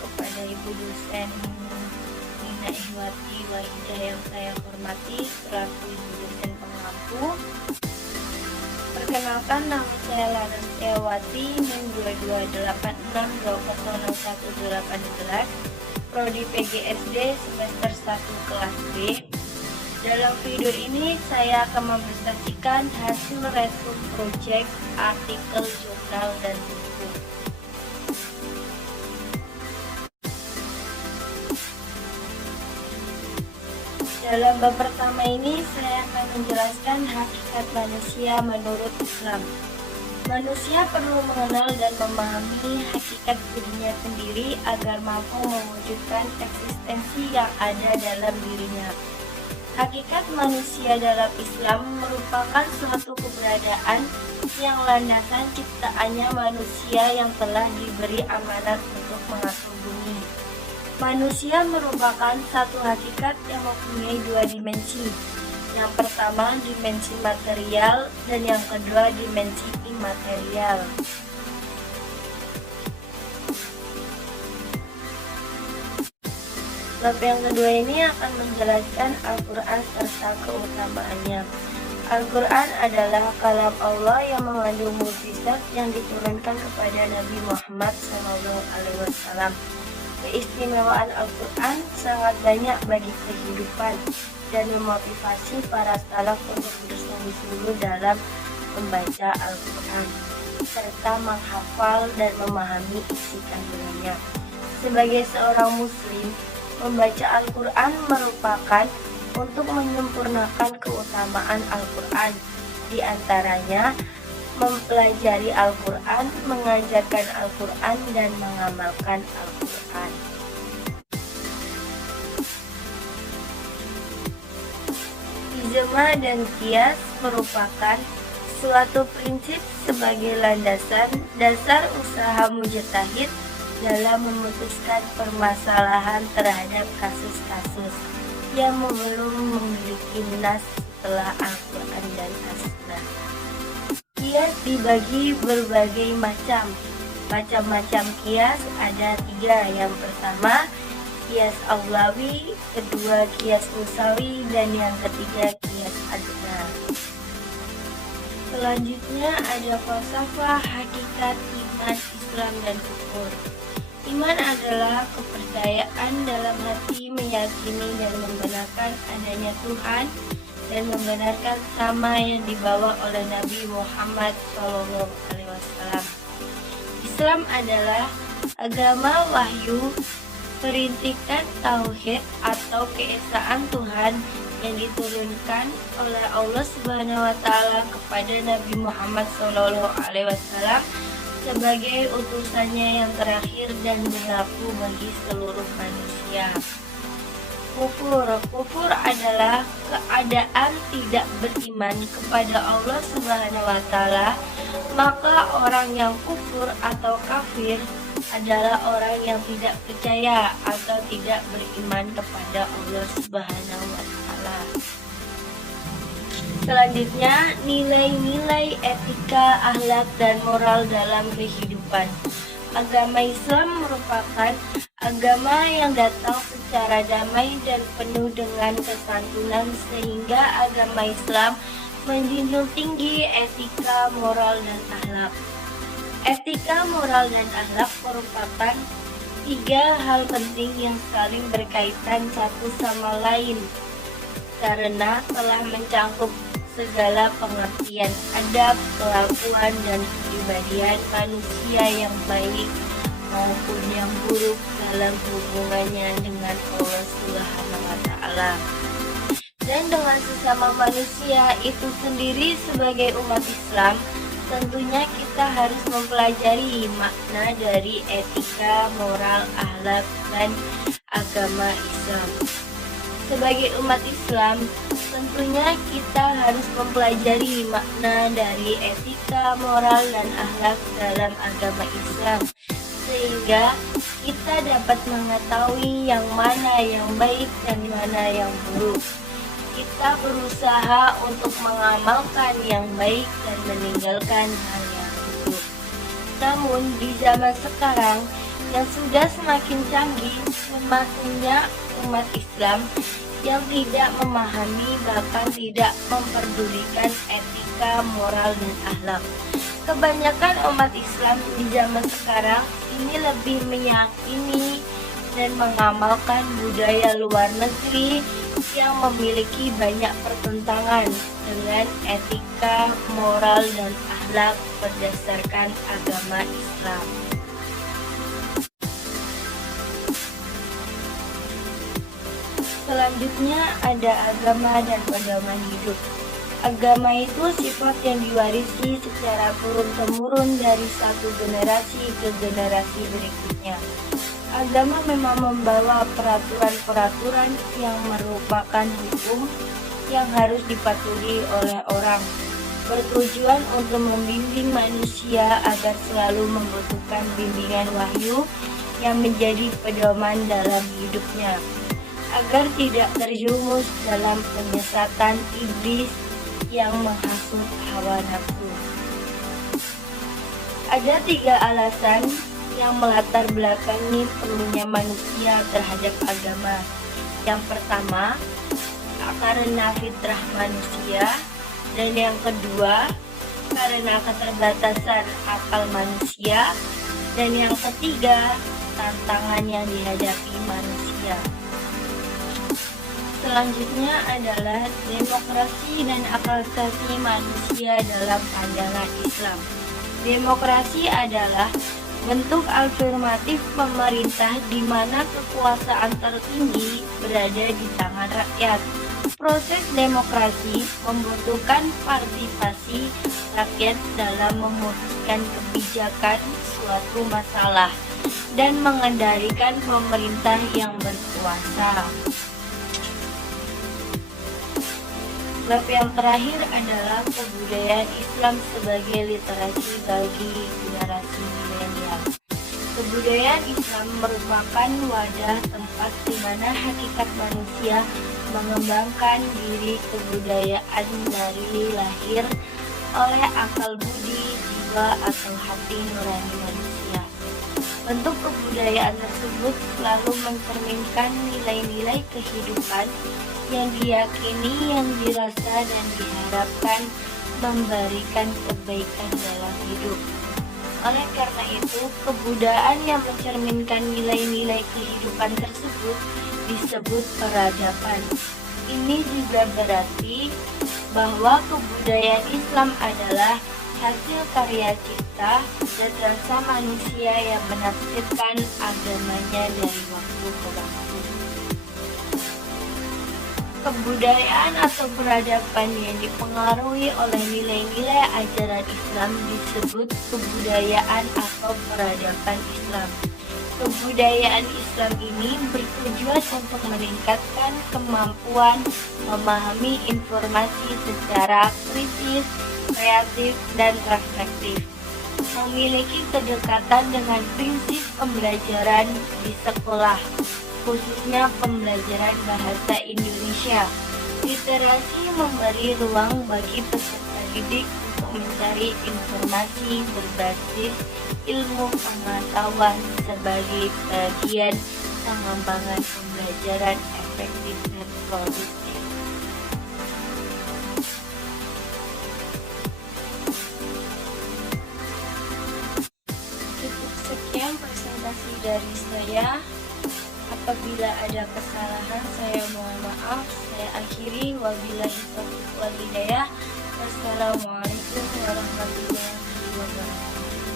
kepada Ibu dosen Nina Ihwati Wahidah yang saya hormati selaku Ibu dosen pengampu. Perkenalkan, nama saya Lana Setiawati, NIM 2286200118, Prodi PGSD semester 1 kelas B. Dalam video ini saya akan mempresentasikan hasil resum project, artikel, jurnal, dan buku. Dalam bab pertama ini saya akan menjelaskan hakikat manusia menurut Islam. Manusia perlu mengenal dan memahami hakikat dirinya sendiri agar mampu mewujudkan eksistensi yang ada dalam dirinya. Hakikat manusia dalam Islam merupakan suatu keberadaan yang landasan ciptaannya manusia yang telah diberi amanat untuk mengatur bumi. Manusia merupakan satu hakikat yang mempunyai dua dimensi. Yang pertama dimensi material dan yang kedua dimensi imaterial. Bab yang kedua ini akan menjelaskan Al-Quran serta keutamaannya. Al-Quran adalah kalam Allah yang mengandung mukjizat yang diturunkan kepada Nabi Muhammad SAW. Keistimewaan Al-Quran sangat banyak bagi kehidupan dan memotivasi para salaf untuk bersungguh-sungguh dalam membaca Al-Quran serta menghafal dan memahami isi kandungannya. Sebagai seorang muslim, membaca Al-Quran merupakan untuk menyempurnakan keutamaan Al-Quran. Di antaranya mempelajari Al-Quran, mengajarkan Al-Quran, dan mengamalkan Al-Quran. Ijma dan qiyas merupakan suatu prinsip sebagai landasan dasar usaha mujtahid dalam memutuskan permasalahan terhadap kasus-kasus yang belum memiliki nas setelah Al-Quran dan As-Sunnah. Qiyas dibagi berbagai macam. Macam-macam qiyas ada 3. Yang pertama, qiyas awlawi, kedua qiyas musawi, dan yang ketiga qiyas adna. Selanjutnya ada falsafah, hakikat, iman, Islam, dan kufur. Iman adalah kepercayaan dalam hati, meyakini dan membenarkan adanya Tuhan dan membenarkan sama yang dibawa oleh Nabi Muhammad SAW. Islam adalah agama wahyu, perintikan tauhid atau keesaan Tuhan yang diturunkan oleh Allah Subhanahu wa Ta'ala kepada Nabi Muhammad SAW sebagai utusannya yang terakhir dan berlaku bagi seluruh manusia. Kufur adalah keadaan tidak beriman kepada Allah Subhanahu wa Ta'ala. Maka orang yang kufur atau kafir adalah orang yang tidak percaya atau tidak beriman kepada Allah Subhanahu wa Ta'ala. Selanjutnya, nilai-nilai etika, akhlak, dan moral dalam kehidupan. Agama Islam merupakan agama yang datang secara damai dan penuh dengan kesantunan, sehingga agama Islam menjunjung tinggi etika, moral, dan akhlak. Etika, moral, dan akhlak merupakan 3 hal penting yang saling berkaitan satu sama lain karena telah mencangkup segala pengertian adab, kelakuan, dan kepribadian manusia yang baik maupun yang buruk dalam hubungannya dengan Allah Subhanahu wa Ta'ala dan dengan sesama manusia itu sendiri. Sebagai umat Islam, tentunya kita harus mempelajari makna dari etika, moral, akhlak, dan agama Islam. Sebagai umat Islam, tentunya kita harus mempelajari makna dari etika, moral, dan akhlak dalam agama Islam, sehingga kita dapat mengetahui yang mana yang baik dan mana yang buruk. Kita berusaha untuk mengamalkan yang baik dan meninggalkan hal yang buruk. Namun di zaman sekarang, yang sudah semakin canggih, semakinnya umat Islam yang tidak memahami bahkan tidak memperdulikan etika, moral, dan akhlak. Kebanyakan umat Islam di zaman sekarang ini lebih meyakini dan mengamalkan budaya luar negeri yang memiliki banyak pertentangan dengan etika, moral, dan akhlak berdasarkan agama Islam. Selanjutnya ada agama dan pedoman hidup. Agama itu sifat yang diwarisi secara turun-temurun dari satu generasi ke generasi berikutnya. Agama memang membawa peraturan-peraturan yang merupakan hukum yang harus dipatuhi oleh orang, bertujuan untuk membimbing manusia agar selalu membutuhkan bimbingan wahyu yang menjadi pedoman dalam hidupnya, agar tidak terjerumus dalam penyesatan iblis yang menghasut hawa nafsu. Ada 3 alasan yang melatar belakangi perlunya manusia terhadap agama. Yang pertama, karena fitrah manusia, dan yang kedua, karena keterbatasan akal manusia, dan yang ketiga, tantangan yang dihadapi manusia. Selanjutnya adalah demokrasi dan akal asasi manusia dalam pandangan Islam. Demokrasi adalah bentuk afirmatif pemerintah di mana kekuasaan tertinggi berada di tangan rakyat. Proses demokrasi membutuhkan partisipasi rakyat dalam memutuskan kebijakan suatu masalah dan mengendalikan pemerintah yang berkuasa. Bab yang terakhir adalah kebudayaan Islam sebagai literasi bagi generasi milenial. Kebudayaan Islam merupakan wadah tempat di mana hakikat manusia mengembangkan diri kebudayaan dari lahir oleh akal budi, jiwa, atau hati nurani manusia. Bentuk kebudayaan tersebut selalu mencerminkan nilai-nilai kehidupan yang diyakini, yang dirasa, dan diharapkan memberikan kebaikan dalam hidup. Oleh karena itu, kebudayaan yang mencerminkan nilai-nilai kehidupan tersebut disebut peradaban. Ini juga berarti bahwa kebudayaan Islam adalah hasil karya cipta dan rasa manusia yang menafsirkan agamanya dari waktu ke waktu. Kebudayaan atau peradaban yang dipengaruhi oleh nilai-nilai ajaran Islam disebut kebudayaan atau peradaban Islam. Kebudayaan Islam ini bertujuan untuk meningkatkan kemampuan memahami informasi secara kritis, kreatif, dan reflektif. Memiliki kedekatan dengan prinsip pembelajaran di sekolah, khususnya pembelajaran bahasa Indonesia. Literasi memberi ruang bagi peserta didik untuk mencari informasi berbasis ilmu pengetahuan sebagai bagian pengembangan pembelajaran efektif dan produktif. Cukup sekian presentasi dari saya. Apabila ada kesalahan, saya mohon maaf. Saya akhiri. Wabillahi taufiq wal hidayah. Wassalamualaikum warahmatullahi wabarakatuh.